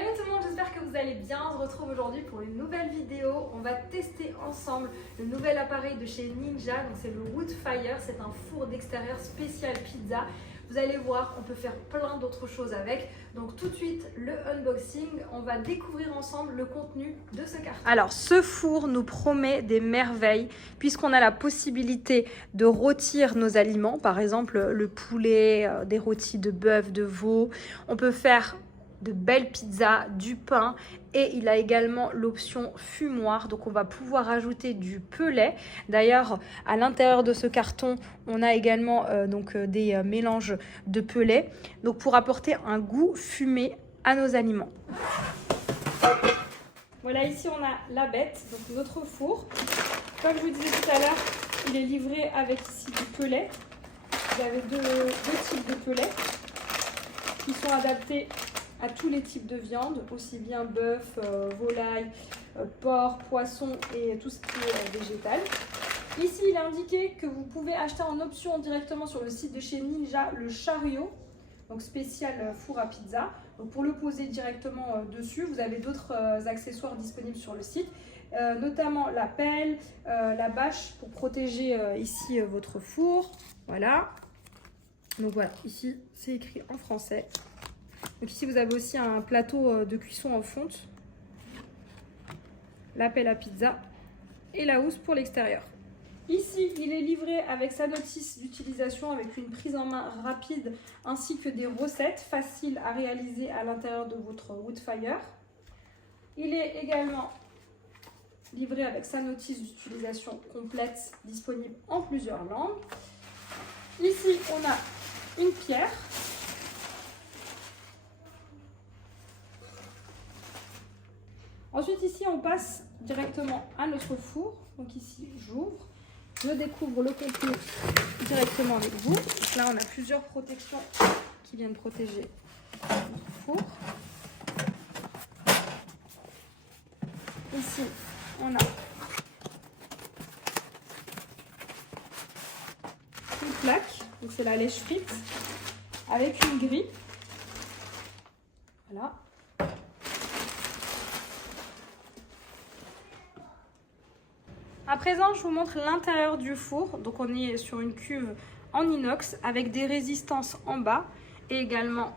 Hello tout le monde, j'espère que vous allez bien. On se retrouve aujourd'hui pour une nouvelle vidéo. On va tester ensemble le nouvel appareil de chez Ninja. Donc c'est le Woodfire, c'est un four d'extérieur spécial pizza. Vous allez voir, on peut faire plein d'autres choses avec. Donc tout de suite, le unboxing, on va découvrir ensemble le contenu de ce carton. Alors ce four nous promet des merveilles puisqu'on a la possibilité de rôtir nos aliments. Par exemple le poulet, des rôtis de bœuf, de veau. On peut faire de belles pizzas, du pain et il a également l'option fumoir, donc on va pouvoir ajouter du pelet. D'ailleurs à l'intérieur de ce carton on a également des mélanges de pelet, donc pour apporter un goût fumé à nos aliments. Voilà, ici on a la bête, donc notre four. Comme je vous disais tout à l'heure, il est livré avec ici du pelet. Vous avez deux types de pelet qui sont adaptés à tous les types de viande, aussi bien bœuf, volaille, porc, poisson et tout ce qui est végétal. Ici, il est indiqué que vous pouvez acheter en option directement sur le site de chez Ninja le chariot, donc spécial four à pizza. Donc pour le poser directement dessus, vous avez d'autres accessoires disponibles sur le site, notamment la pelle, la bâche pour protéger ici votre four. Voilà. Donc voilà, ici c'est écrit en français. Donc ici vous avez aussi un plateau de cuisson en fonte, la pelle à pizza et la housse pour l'extérieur. Ici il est livré avec sa notice d'utilisation avec une prise en main rapide ainsi que des recettes faciles à réaliser à l'intérieur de votre Woodfire. Il est également livré avec sa notice d'utilisation complète disponible en plusieurs langues. Ici on a une pierre. Ensuite ici on passe directement à notre four. Donc ici j'ouvre, je découvre le contenu directement avec vous. Donc là on a plusieurs protections qui viennent protéger notre four. Ici on a une plaque, donc c'est la lèche frite avec une grille. Voilà. À présent, je vous montre l'intérieur du four. Donc on est sur une cuve en inox avec des résistances en bas et également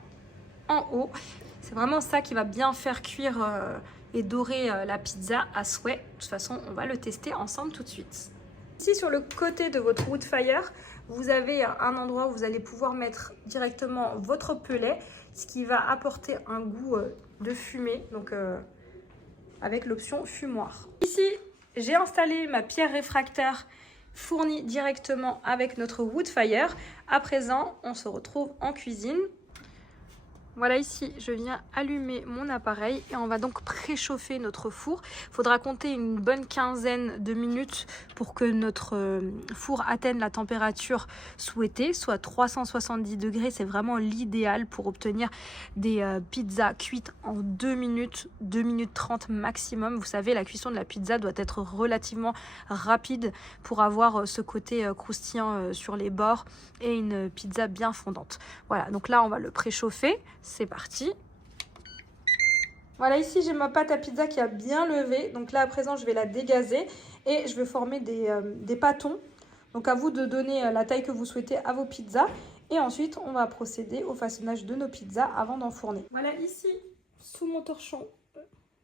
en haut. C'est vraiment ça qui va bien faire cuire et dorer la pizza à souhait. De toute façon, on va le tester ensemble tout de suite. Ici, sur le côté de votre Woodfire, vous avez un endroit où vous allez pouvoir mettre directement votre pelet, ce qui va apporter un goût de fumée, donc avec l'option fumoir. Ici, j'ai installé ma pierre réfractaire fournie directement avec notre Woodfire. À présent, on se retrouve en cuisine. Voilà, ici, je viens allumer mon appareil et on va donc préchauffer notre four. Il faudra compter une bonne quinzaine de minutes pour que notre four atteigne la température souhaitée, soit 370 degrés. C'est vraiment l'idéal pour obtenir des pizzas cuites en 2 minutes 30 maximum. Vous savez, la cuisson de la pizza doit être relativement rapide pour avoir ce côté croustillant sur les bords et une pizza bien fondante. Voilà, donc là, on va le préchauffer. C'est parti. Voilà, ici j'ai ma pâte à pizza qui a bien levé. Donc là à présent je vais la dégazer et je vais former des pâtons. Donc à vous de donner la taille que vous souhaitez à vos pizzas. Et ensuite on va procéder au façonnage de nos pizzas avant d'enfourner. Voilà, ici sous mon torchon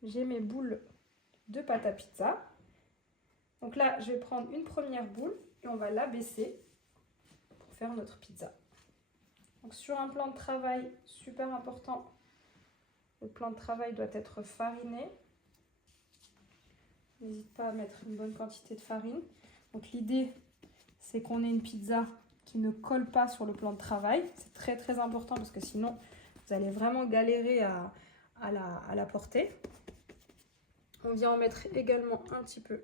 j'ai mes boules de pâte à pizza. Donc là je vais prendre une première boule et on va l'abaisser pour faire notre pizza. Donc sur un plan de travail super important, le plan de travail doit être fariné. N'hésite pas à mettre une bonne quantité de farine. Donc l'idée, c'est qu'on ait une pizza qui ne colle pas sur le plan de travail. C'est très très important parce que sinon, vous allez vraiment galérer à la porter. On vient en mettre également un petit peu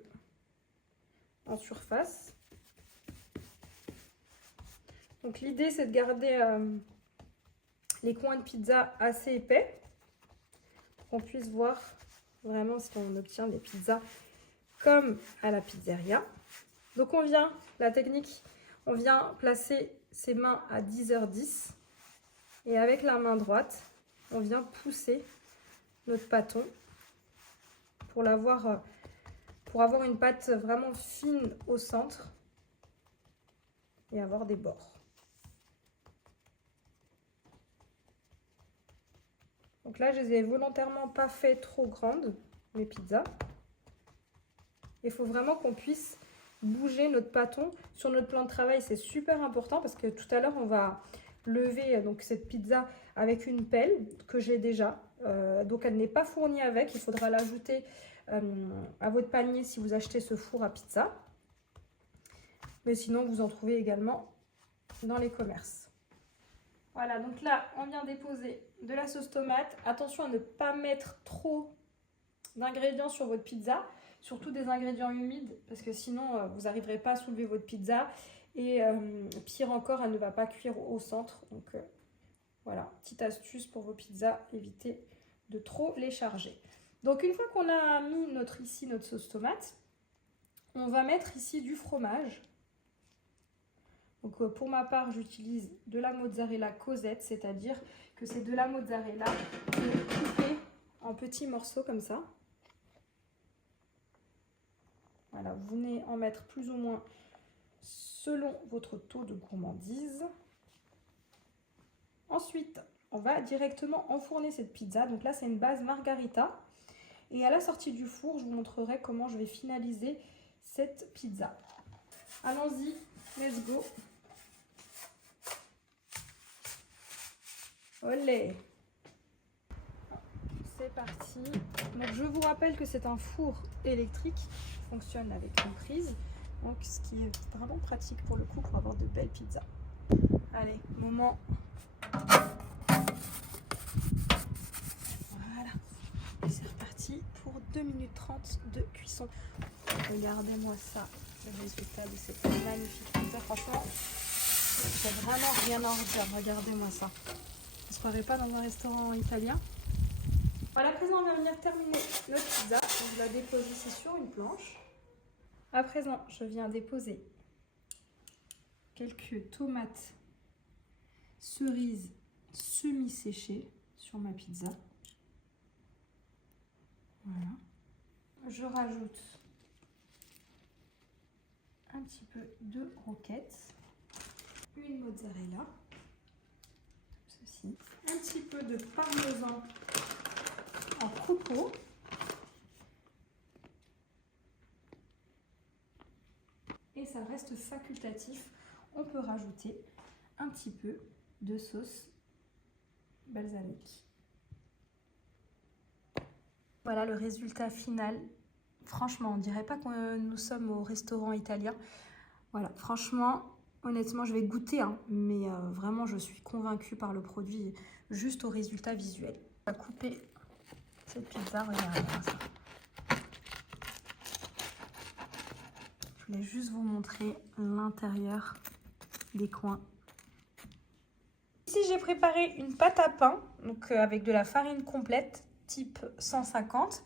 en surface. Donc l'idée, c'est de garder les coins de pizza assez épais pour qu'on puisse voir vraiment si on obtient des pizzas comme à la pizzeria. Donc la technique, on vient placer ses mains à 10h10 et avec la main droite, on vient pousser notre pâton pour avoir une pâte vraiment fine au centre et avoir des bords. Donc là, je les ai volontairement pas fait trop grandes, mes pizzas. Il faut vraiment qu'on puisse bouger notre pâton sur notre plan de travail. C'est super important parce que tout à l'heure, on va lever donc cette pizza avec une pelle que j'ai déjà. Donc elle n'est pas fournie avec. Il faudra l'ajouter à votre panier si vous achetez ce four à pizza. Mais sinon, vous en trouvez également dans les commerces. Voilà, donc là, on vient déposer de la sauce tomate. Attention à ne pas mettre trop d'ingrédients sur votre pizza, surtout des ingrédients humides, parce que sinon, vous n'arriverez pas à soulever votre pizza. Et pire encore, elle ne va pas cuire au centre. Donc voilà, petite astuce pour vos pizzas, évitez de trop les charger. Donc une fois qu'on a mis notre sauce tomate, on va mettre ici du fromage. Donc pour ma part, j'utilise de la mozzarella Cosette, c'est-à-dire que c'est de la mozzarella coupée en petits morceaux comme ça. Voilà, vous venez en mettre plus ou moins selon votre taux de gourmandise. Ensuite, on va directement enfourner cette pizza. Donc là, c'est une base margarita. Et à la sortie du four, je vous montrerai comment je vais finaliser cette pizza. Allons-y, let's go! Olé! C'est parti. Donc je vous rappelle que c'est un four électrique qui fonctionne avec une prise. Donc ce qui est vraiment pratique pour le coup pour avoir de belles pizzas. Allez, moment. Voilà. Et c'est reparti pour 2 minutes 30 de cuisson. Regardez-moi ça, le résultat de cette magnifique pizza. Franchement, j'ai vraiment rien à en dire. Regardez-moi ça. On se croirait pas dans un restaurant italien. Voilà, à présent, on va venir terminer notre pizza. Je la dépose ici sur une planche. À présent, je viens déposer quelques tomates cerises semi-séchées sur ma pizza. Voilà. Je rajoute un petit peu de roquette, une mozzarella, ceci, un petit peu de parmesan en copeaux. Et ça reste facultatif. On peut rajouter un petit peu de sauce balsamique. Voilà le résultat final. Franchement, on dirait pas que nous sommes au restaurant italien. Voilà, franchement, honnêtement, je vais goûter, hein, mais vraiment, je suis convaincue par le produit, juste au résultat visuel. On va couper cette pizza, regardez ça. Je voulais juste vous montrer l'intérieur des coins. Ici, j'ai préparé une pâte à pain, donc avec de la farine complète, type 150.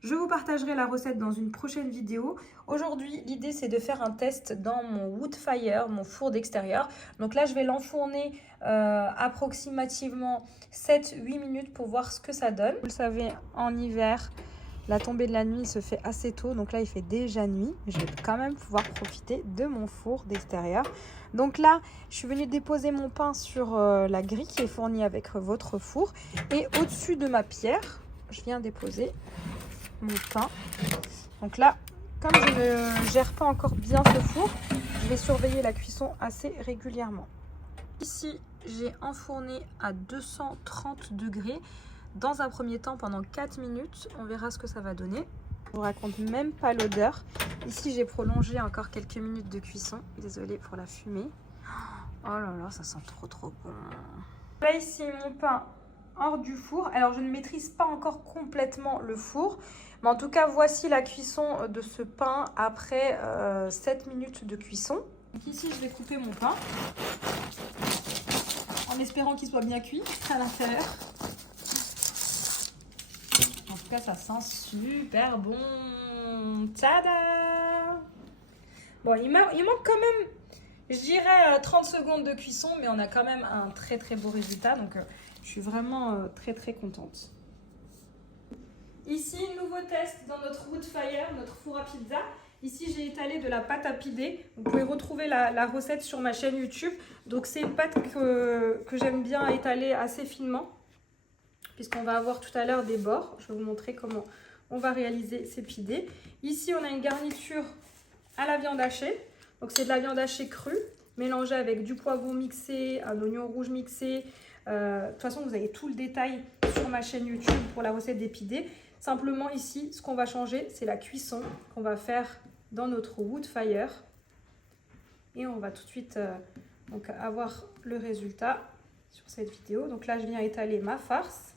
Je vous partagerai la recette dans une prochaine vidéo. Aujourd'hui, l'idée, c'est de faire un test dans mon Woodfire, mon four d'extérieur. Donc là, je vais l'enfourner approximativement 7-8 minutes pour voir ce que ça donne. Vous le savez, en hiver, la tombée de la nuit se fait assez tôt. Donc là, il fait déjà nuit. Je vais quand même pouvoir profiter de mon four d'extérieur. Donc là, je suis venue déposer mon pain sur la grille qui est fournie avec votre four. Et au-dessus de ma pierre, je viens déposer mon pain. Donc là, comme je ne gère pas encore bien ce four, je vais surveiller la cuisson assez régulièrement. Ici, j'ai enfourné à 230 degrés. Dans un premier temps, pendant 4 minutes, on verra ce que ça va donner. Je vous raconte même pas l'odeur. Ici, j'ai prolongé encore quelques minutes de cuisson. Désolée pour la fumée. Oh là là, ça sent trop bon. Là, ici, mon pain hors du four. Alors, je ne maîtrise pas encore complètement le four. Mais en tout cas, voici la cuisson de ce pain après 7 minutes de cuisson. Donc ici, je vais couper mon pain. En espérant qu'il soit bien cuit à l'intérieur. En tout cas, ça sent super bon. Tada! Bon, il manque quand même, je dirais, 30 secondes de cuisson, mais on a quand même un très beau résultat. Donc, je suis vraiment très contente. Ici, nouveau test dans notre Woodfire, notre four à pizza. Ici, j'ai étalé de la pâte à pider. Vous pouvez retrouver la recette sur ma chaîne YouTube. Donc, c'est une pâte que j'aime bien étaler assez finement, puisqu'on va avoir tout à l'heure des bords. Je vais vous montrer comment on va réaliser ces pidés. Ici, on a une garniture à la viande hachée. Donc, c'est de la viande hachée crue, mélangée avec du poivron mixé, un oignon rouge mixé. De toute façon, vous avez tout le détail sur ma chaîne YouTube pour la recette des pidés. Simplement ici, ce qu'on va changer, c'est la cuisson qu'on va faire dans notre Woodfire. Et on va tout de suite donc avoir le résultat sur cette vidéo. Donc là, je viens étaler ma farce.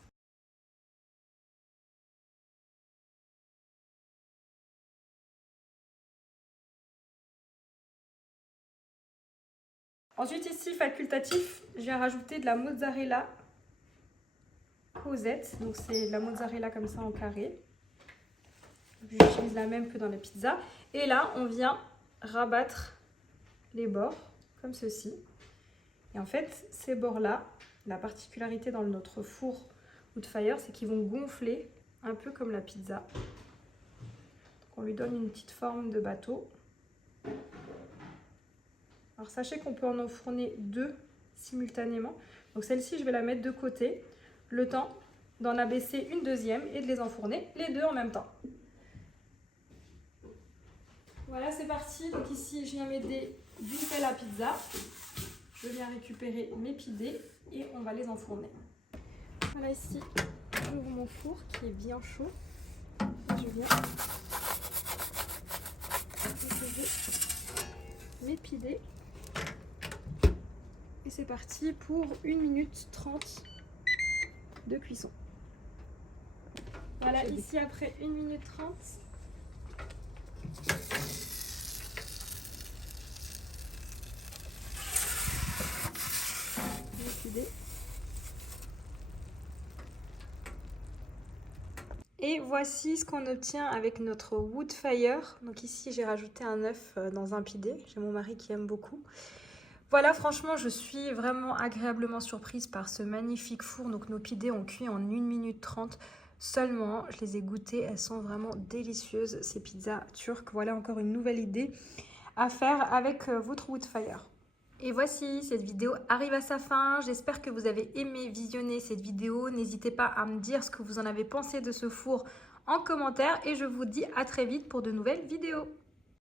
Ensuite ici, facultatif, je viens rajouter de la mozzarella Cosette. Donc c'est de la mozzarella comme ça en carré. J'utilise la même que dans la pizza. Et là, on vient rabattre les bords comme ceci. Et en fait, ces bords-là, la particularité dans notre four Woodfire, c'est qu'ils vont gonfler un peu comme la pizza. Donc on lui donne une petite forme de bateau. Alors sachez qu'on peut en enfourner 2 simultanément. Donc celle-ci, je vais la mettre de côté, le temps d'en abaisser une deuxième et de les enfourner les deux en même temps. Voilà, c'est parti. Donc ici, je viens m'aider d'une pelle à pizza. Je viens récupérer mes pidés et on va les enfourner. Voilà, ici, j'ouvre mon four qui est bien chaud. Je viens récupérer mes pidés. Et c'est parti pour 1 minute 30 de cuisson. Voilà, ici après 1 minute 30. Et voici ce qu'on obtient avec notre Woodfire. Donc ici, j'ai rajouté un œuf dans un pidé. J'ai mon mari qui aime beaucoup. Voilà, franchement, je suis vraiment agréablement surprise par ce magnifique four. Donc nos pidés ont cuit en 1 minute 30 seulement. Je les ai goûtées, elles sont vraiment délicieuses, ces pizzas turques. Voilà encore une nouvelle idée à faire avec votre Woodfire. Et voici, cette vidéo arrive à sa fin. J'espère que vous avez aimé visionner cette vidéo. N'hésitez pas à me dire ce que vous en avez pensé de ce four en commentaire. Et je vous dis à très vite pour de nouvelles vidéos.